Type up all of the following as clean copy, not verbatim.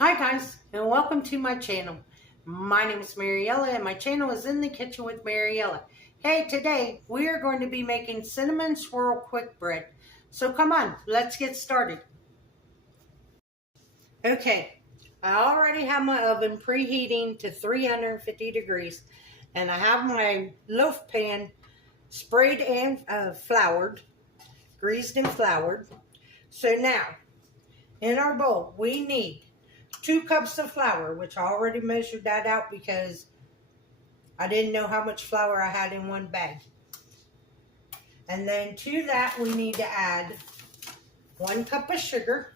Hi guys, and welcome to my channel. My name is Mariella, and my channel is In the Kitchen with Mariella. Hey, today we are going to be making cinnamon swirl quick bread. So come on, let's get started. Okay, I already have my oven preheating to 350 degrees, and I have my loaf pan sprayed and floured, greased and floured. So now, in our bowl, we need 2 cups of flour, which I already measured that out because I didn't know how much flour I had in one bag. And then to that, we need to add 1 cup of sugar,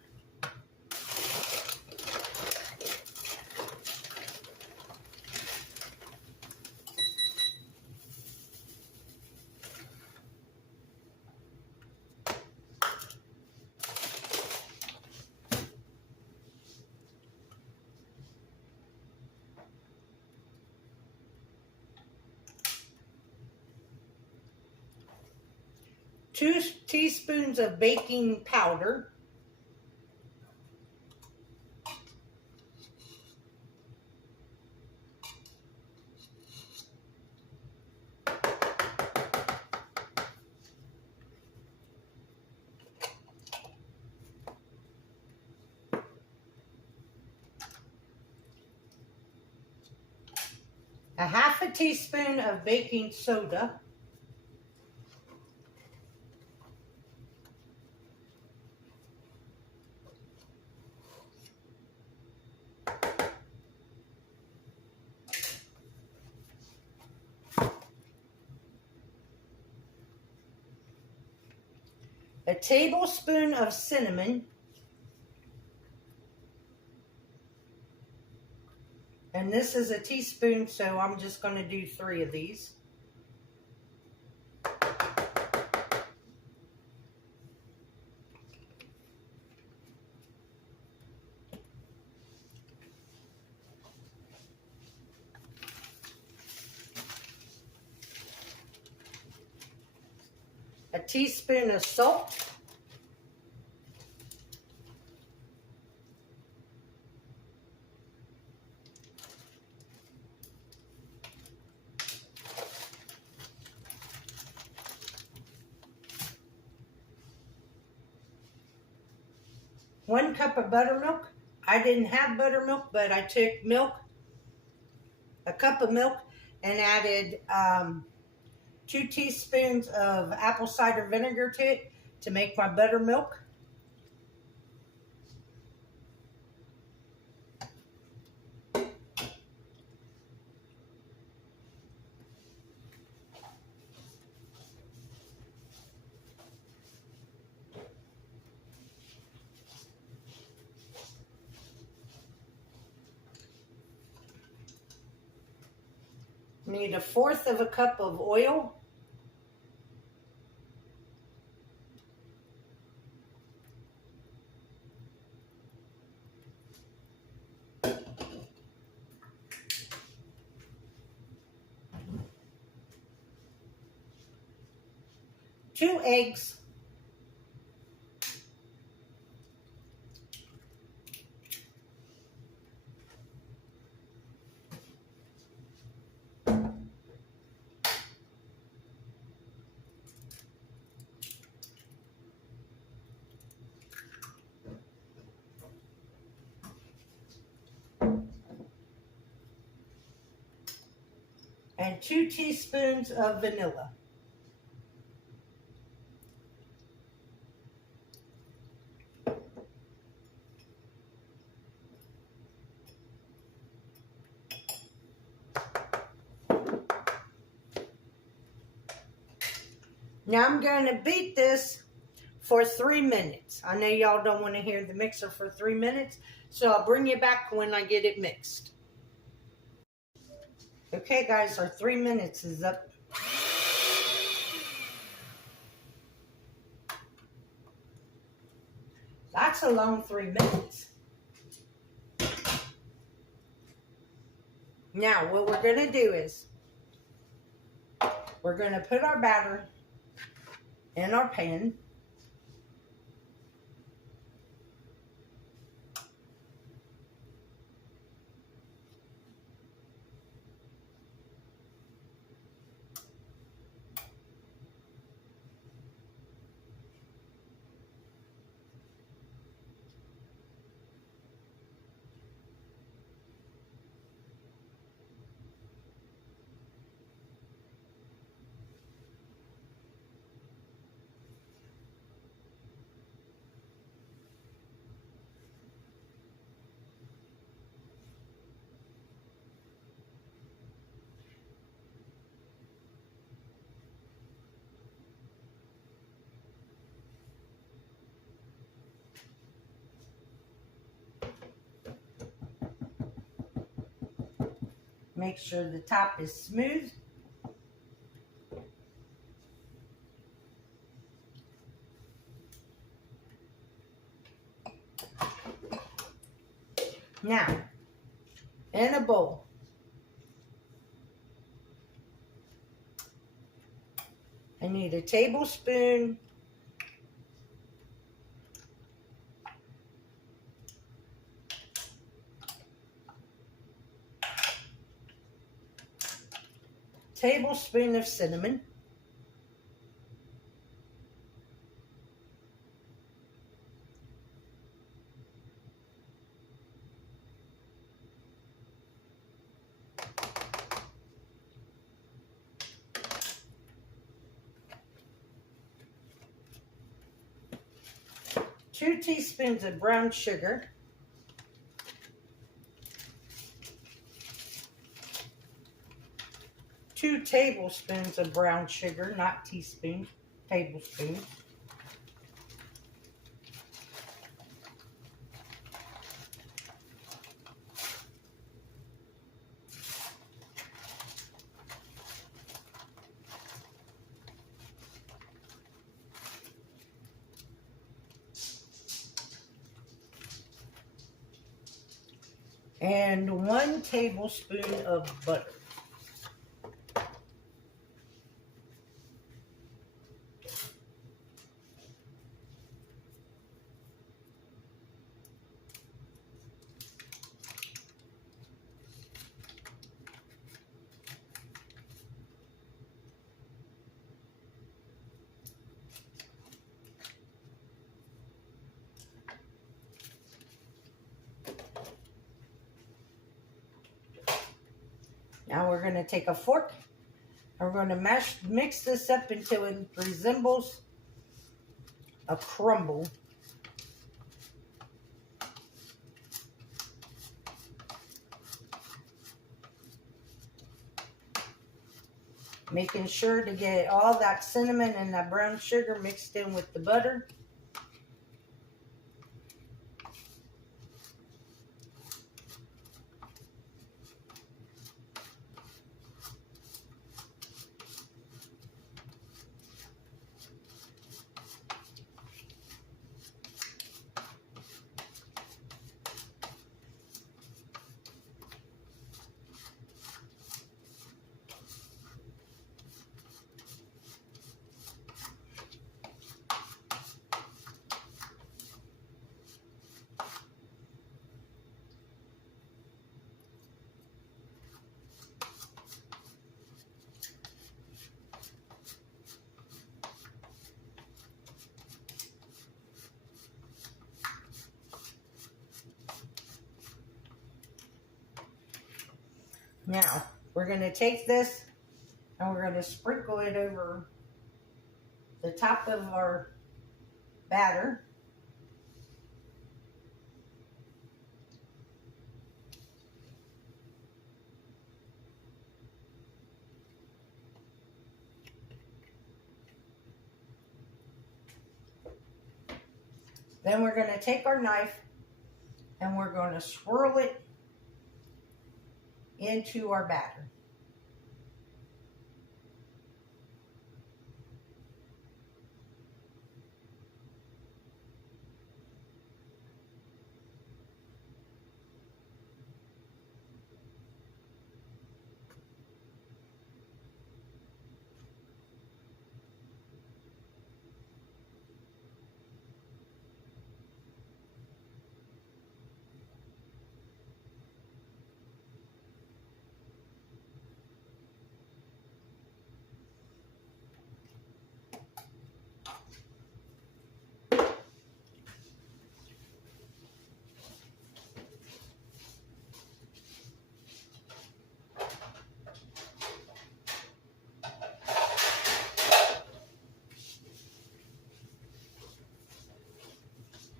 2 teaspoons of baking powder, a half a teaspoon of baking soda, a tablespoon of cinnamon, and this is a teaspoon, so I'm just going to do 3 of these. A teaspoon of salt, one cup of buttermilk. I didn't have buttermilk, but I took a cup of milk, and added 2 teaspoons of apple cider vinegar to it to make my buttermilk. Need 1/4 of a cup of oil. Two eggs. And 2 teaspoons of vanilla. Now I'm going to beat this for 3 minutes. I know y'all don't want to hear the mixer for 3 minutes, so I'll bring you back when I get it mixed. Okay guys, our 3 minutes is up. That's a long 3 minutes. Now what we're going to do is we're going to put our batter in our pan. Make sure the top is smooth. Now, in a bowl, I need a tablespoon of cinnamon. Two teaspoons of brown sugar. Two tablespoons of brown sugar, not teaspoons, tablespoons. And 1 tablespoon of butter. Now we're going to take a fork and we're going to mix this up until it resembles a crumble. Making sure to get all that cinnamon and that brown sugar mixed in with the butter. Now, we're going to take this and we're going to sprinkle it over the top of our batter. Then we're going to take our knife and we're going to swirl it into our batter.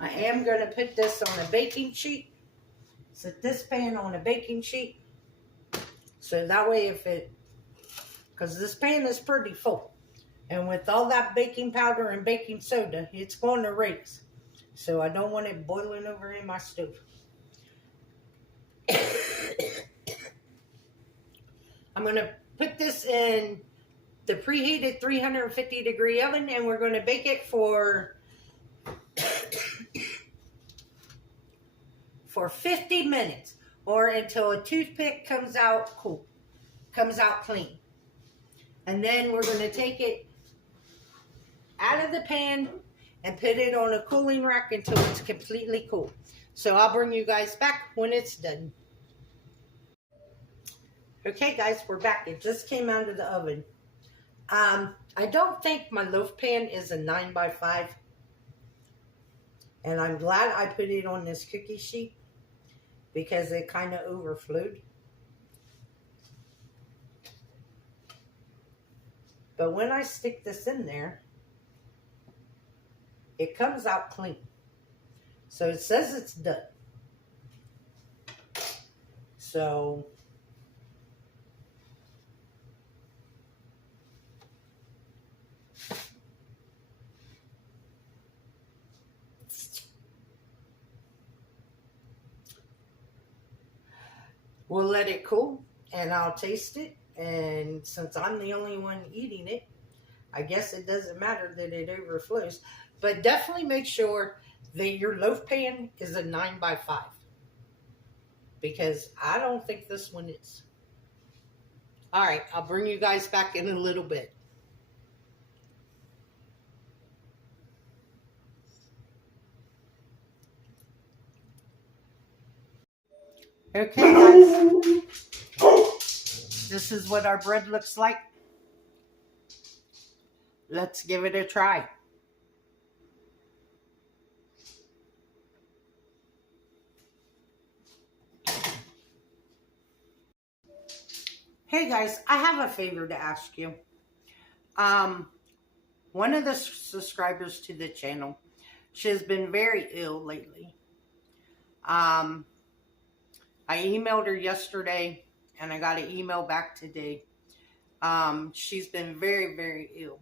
I am going to put this on a baking sheet. Set this pan on a baking sheet. So that way because this pan is pretty full. And with all that baking powder and baking soda, it's going to raise. So I don't want it boiling over in my stove. going to put this in the preheated 350-degree oven, and we're going to bake it for 50 minutes, or until a toothpick comes out clean. And then we're going to take it out of the pan and put it on a cooling rack until it's completely cool. So I'll bring you guys back when it's done. Okay guys, we're back. It just came out of the oven. I don't think my loaf pan is a 9x5. And I'm glad I put it on this cookie sheet because it kind of overflowed. But when I stick this in there, it comes out clean. So it says it's done. So we'll let it cool and I'll taste it. And since I'm the only one eating it, I guess it doesn't matter that it overflows. But definitely make sure that your loaf pan is a 9x5. Because I don't think this one is. Alright, I'll bring you guys back in a little bit. Okay guys, this is what our bread looks like. Let's give it a try. Hey guys, I have a favor to ask you. One of the subscribers to the channel, she has been very ill lately. I emailed her yesterday and I got an email back today. She's been very, very ill.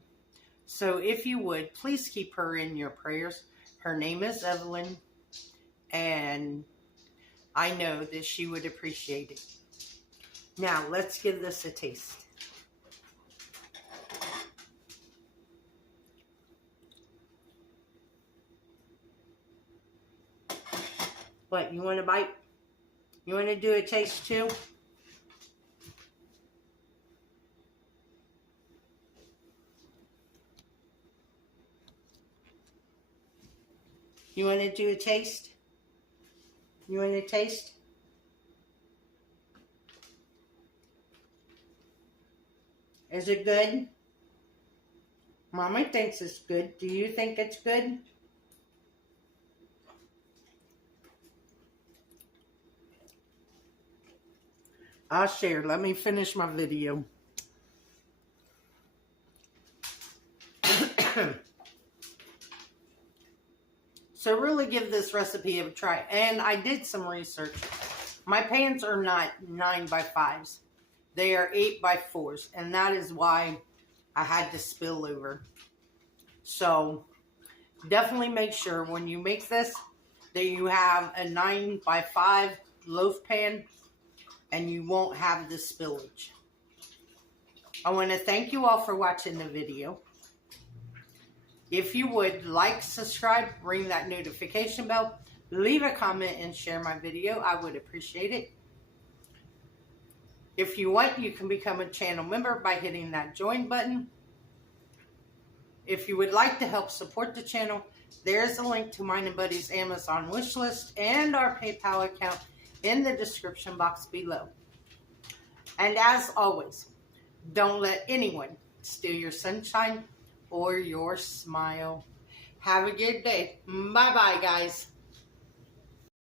So if you would, please keep her in your prayers. Her name is Evelyn, and I know that she would appreciate it. Now, let's give this a taste. What, you want a bite? You want to do a taste too? You want to do a taste? You want to taste? Is it good? Mommy thinks it's good. Do you think it's good? I'll share. Let me finish my video. So really give this recipe a try. And I did some research. My pans are not 9x5s. They are 8x4s. And that is why I had to spill over. So definitely make sure when you make this that you have a 9x5 loaf pan and you won't have the spillage. I want to thank you all for watching the video. If you would like, subscribe, ring that notification bell, leave a comment and share my video. I would appreciate it. If you want, you can become a channel member by hitting that join button. If you would like to help support the channel, there's a link to mine and Buddy's Amazon wish list and our PayPal account in the description box below. And as always, don't let anyone steal your sunshine or your smile. Have a good day. Bye-bye, guys.